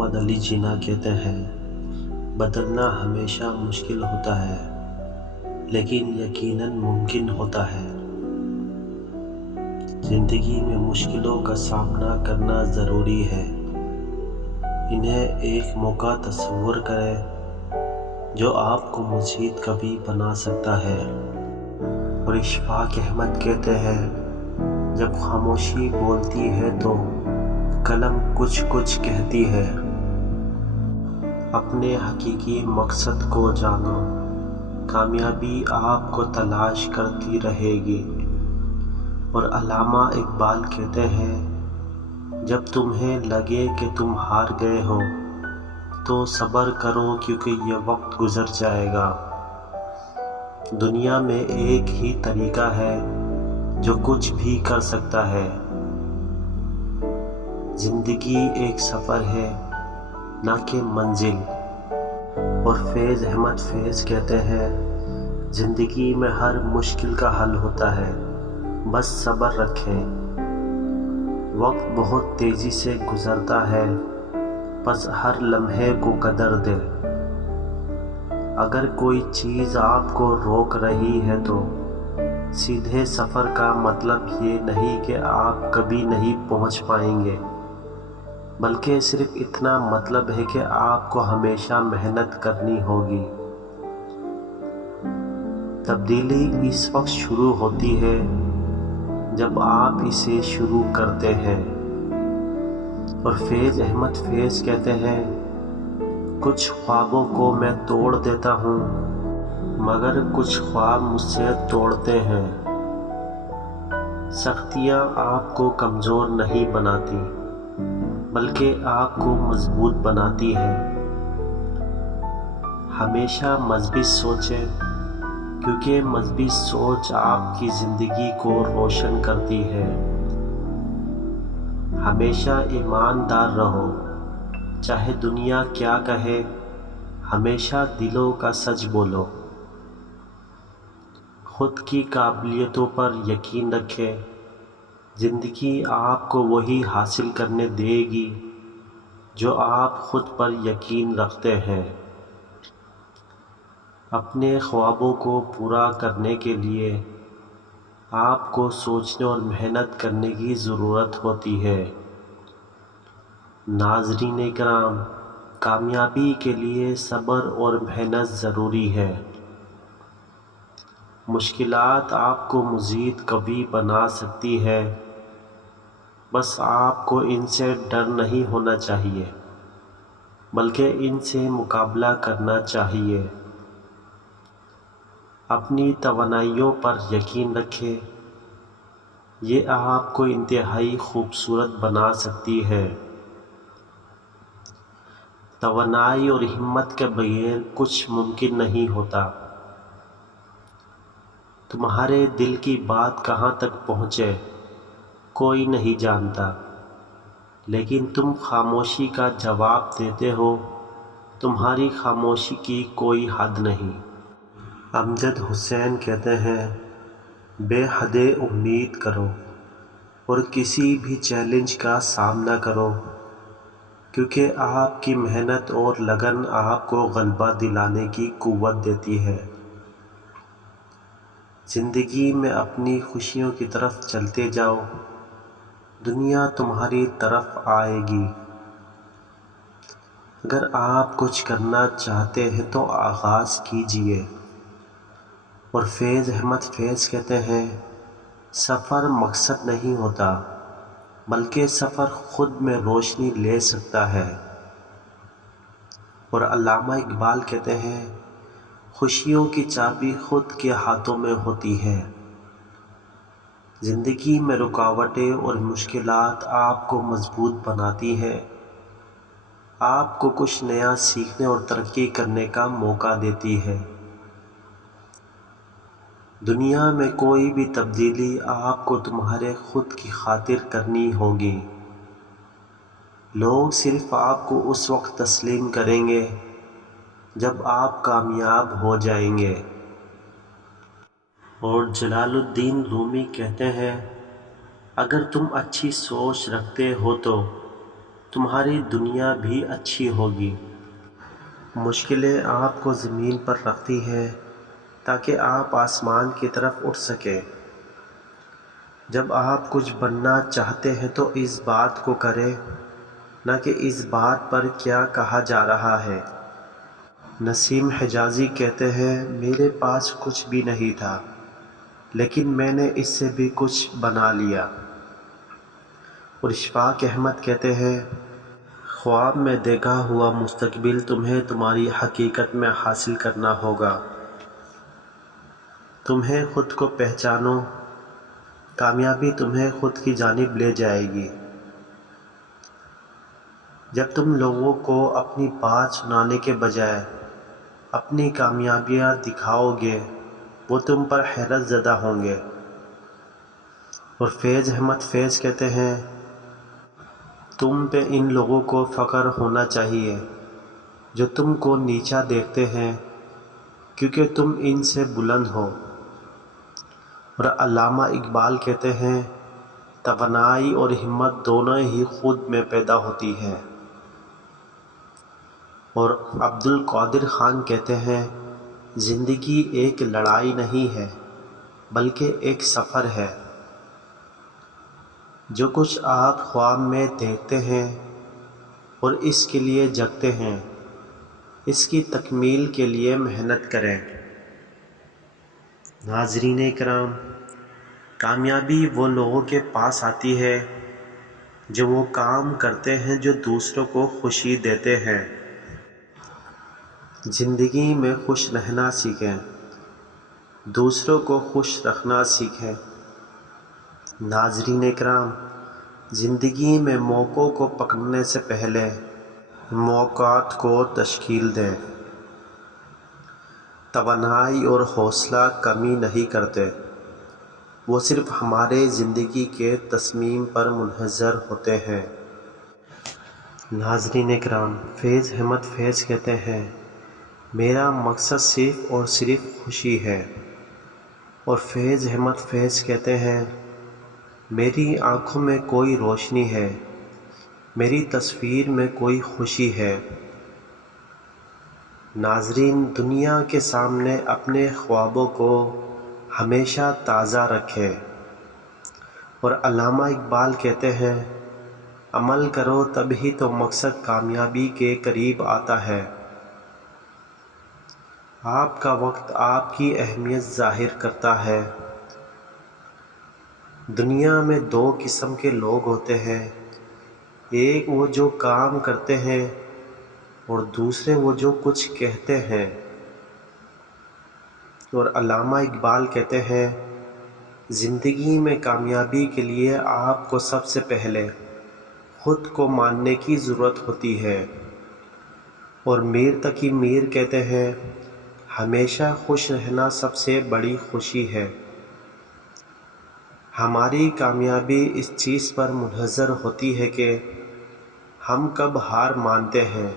محمد علی جناح کہتے ہیں، بدلنا ہمیشہ مشکل ہوتا ہے لیکن یقیناً ممکن ہوتا ہے۔ زندگی میں مشکلوں کا سامنا کرنا ضروری ہے۔ انہیں ایک موقع تصور کریں جو آپ کو مزید قوی بنا سکتا ہے۔ اور اشفاق احمد کہتے ہیں، جب خاموشی بولتی ہے تو قلم کچھ کہتی ہے۔ اپنے حقیقی مقصد کو جانو، کامیابی آپ کو تلاش کرتی رہے گی۔ اور علامہ اقبال کہتے ہیں، جب تمہیں لگے کہ تم ہار گئے ہو تو صبر کرو کیونکہ یہ وقت گزر جائے گا۔ دنیا میں ایک ہی طریقہ ہے جو کچھ بھی کر سکتا ہے۔ زندگی ایک سفر ہے نہ کہ منزل۔ اور فیض احمد فیض کہتے ہیں، زندگی میں ہر مشکل کا حل ہوتا ہے، بس صبر رکھیں۔ وقت بہت تیزی سے گزرتا ہے، بس ہر لمحے کو قدر دیں۔ اگر کوئی چیز آپ کو روک رہی ہے تو سیدھے سفر کا مطلب یہ نہیں کہ آپ کبھی نہیں پہنچ پائیں گے، بلکہ صرف اتنا مطلب ہے کہ آپ کو ہمیشہ محنت کرنی ہوگی۔ تبدیلی اس وقت شروع ہوتی ہے جب آپ اسے شروع کرتے ہیں۔ اور فیض احمد فیض کہتے ہیں، کچھ خوابوں کو میں توڑ دیتا ہوں مگر کچھ خواب مجھ سے توڑتے ہیں۔ سختیاں آپ کو کمزور نہیں بناتی بلکہ آپ کو مضبوط بناتی ہے۔ ہمیشہ مثبت سوچیں کیونکہ مثبت سوچ آپ کی زندگی کو روشن کرتی ہے۔ ہمیشہ ایماندار رہو، چاہے دنیا کیا کہے، ہمیشہ دلوں کا سچ بولو۔ خود کی قابلیتوں پر یقین رکھیں، زندگی آپ کو وہی حاصل کرنے دے گی جو آپ خود پر یقین رکھتے ہیں۔ اپنے خوابوں کو پورا کرنے کے لیے آپ کو سوچنے اور محنت کرنے کی ضرورت ہوتی ہے۔ ناظرین کرام، کامیابی کے لیے صبر اور محنت ضروری ہے۔ مشکلات آپ کو مزید قوی بنا سکتی ہے، بس آپ کو ان سے ڈر نہیں ہونا چاہیے بلکہ ان سے مقابلہ کرنا چاہیے۔ اپنی توانائیوں پر یقین رکھیں، یہ آپ کو انتہائی خوبصورت بنا سکتی ہے۔ توانائی اور ہمت کے بغیر کچھ ممکن نہیں ہوتا۔ تمہارے دل کی بات کہاں تک پہنچے کوئی نہیں جانتا، لیکن تم خاموشی کا جواب دیتے ہو، تمہاری خاموشی کی کوئی حد نہیں۔ امجد حسین کہتے ہیں، بے حد امید کرو اور کسی بھی چیلنج کا سامنا کرو، کیونکہ آپ کی محنت اور لگن آپ کو غلبہ دلانے کی قوت دیتی ہے۔ زندگی میں اپنی خوشیوں کی طرف چلتے جاؤ، دنیا تمہاری طرف آئے گی۔ اگر آپ کچھ کرنا چاہتے ہیں تو آغاز کیجئے۔ اور فیض احمد فیض کہتے ہیں، سفر مقصد نہیں ہوتا بلکہ سفر خود میں روشنی لے سکتا ہے۔ اور علامہ اقبال کہتے ہیں، خوشیوں کی چابی خود کے ہاتھوں میں ہوتی ہے۔ زندگی میں رکاوٹیں اور مشکلات آپ کو مضبوط بناتی ہیں، آپ کو کچھ نیا سیکھنے اور ترقی کرنے کا موقع دیتی ہے۔ دنیا میں کوئی بھی تبدیلی آپ کو تمہارے خود کی خاطر کرنی ہوگی۔ لوگ صرف آپ کو اس وقت تسلیم کریں گے جب آپ کامیاب ہو جائیں گے۔ اور جلال الدین رومی کہتے ہیں، اگر تم اچھی سوچ رکھتے ہو تو تمہاری دنیا بھی اچھی ہوگی۔ مشکلیں آپ کو زمین پر رکھتی ہیں تاکہ آپ آسمان کی طرف اٹھ سکیں۔ جب آپ کچھ بننا چاہتے ہیں تو اس بات کو کریں، نہ کہ اس بات پر کیا کہا جا رہا ہے۔ نسیم حجازی کہتے ہیں، میرے پاس کچھ بھی نہیں تھا لیکن میں نے اس سے بھی کچھ بنا لیا۔ اور اشفاق احمد کہتے ہیں، خواب میں دیکھا ہوا مستقبل تمہیں تمہاری حقیقت میں حاصل کرنا ہوگا۔ تمہیں خود کو پہچانو، کامیابی تمہیں خود کی جانب لے جائے گی۔ جب تم لوگوں کو اپنی بات سنانے کے بجائے اپنی کامیابیاں دکھاؤ گے، وہ تم پر حیرت زدہ ہوں گے۔ اور فیض احمد فیض کہتے ہیں، تم پہ ان لوگوں کو فخر ہونا چاہیے جو تم کو نیچا دیکھتے ہیں، کیونکہ تم ان سے بلند ہو۔ اور علامہ اقبال کہتے ہیں، توانائی اور ہمت دونوں ہی خود میں پیدا ہوتی ہے۔ اور عبد القادر خان کہتے ہیں، زندگی ایک لڑائی نہیں ہے بلکہ ایک سفر ہے۔ جو کچھ آپ خواب میں دیکھتے ہیں اور اس کے لیے جگتے ہیں، اس کی تکمیل کے لیے محنت کریں۔ ناظرین کرام، کامیابی وہ لوگوں کے پاس آتی ہے جو وہ کام کرتے ہیں جو دوسروں کو خوشی دیتے ہیں۔ زندگی میں خوش رہنا سیکھیں، دوسروں کو خوش رکھنا سیکھیں۔ ناظرین کرام، زندگی میں موقعوں کو پکڑنے سے پہلے موقعات کو تشکیل دیں۔ توانائی اور حوصلہ کمی نہیں کرتے، وہ صرف ہمارے زندگی کے تصمیم پر منحصر ہوتے ہیں۔ ناظرین کرام، فیض احمد فیض کہتے ہیں، میرا مقصد صرف اور صرف خوشی ہے۔ اور فیض احمد فیض کہتے ہیں، میری آنکھوں میں کوئی روشنی ہے، میری تصویر میں کوئی خوشی ہے۔ ناظرین، دنیا کے سامنے اپنے خوابوں کو ہمیشہ تازہ رکھیں۔ اور علامہ اقبال کہتے ہیں، عمل کرو تبھی تو مقصد کامیابی کے قریب آتا ہے۔ آپ کا وقت آپ کی اہمیت ظاہر کرتا ہے۔ دنیا میں دو قسم کے لوگ ہوتے ہیں، ایک وہ جو کام کرتے ہیں اور دوسرے وہ جو کچھ کہتے ہیں۔ اور علامہ اقبال کہتے ہیں، زندگی میں کامیابی کے لیے آپ کو سب سے پہلے خود کو ماننے کی ضرورت ہوتی ہے۔ اور میر تقی میر کہتے ہیں، ہمیشہ خوش رہنا سب سے بڑی خوشی ہے۔ ہماری کامیابی اس چیز پر منحصر ہوتی ہے کہ ہم کب ہار مانتے ہیں۔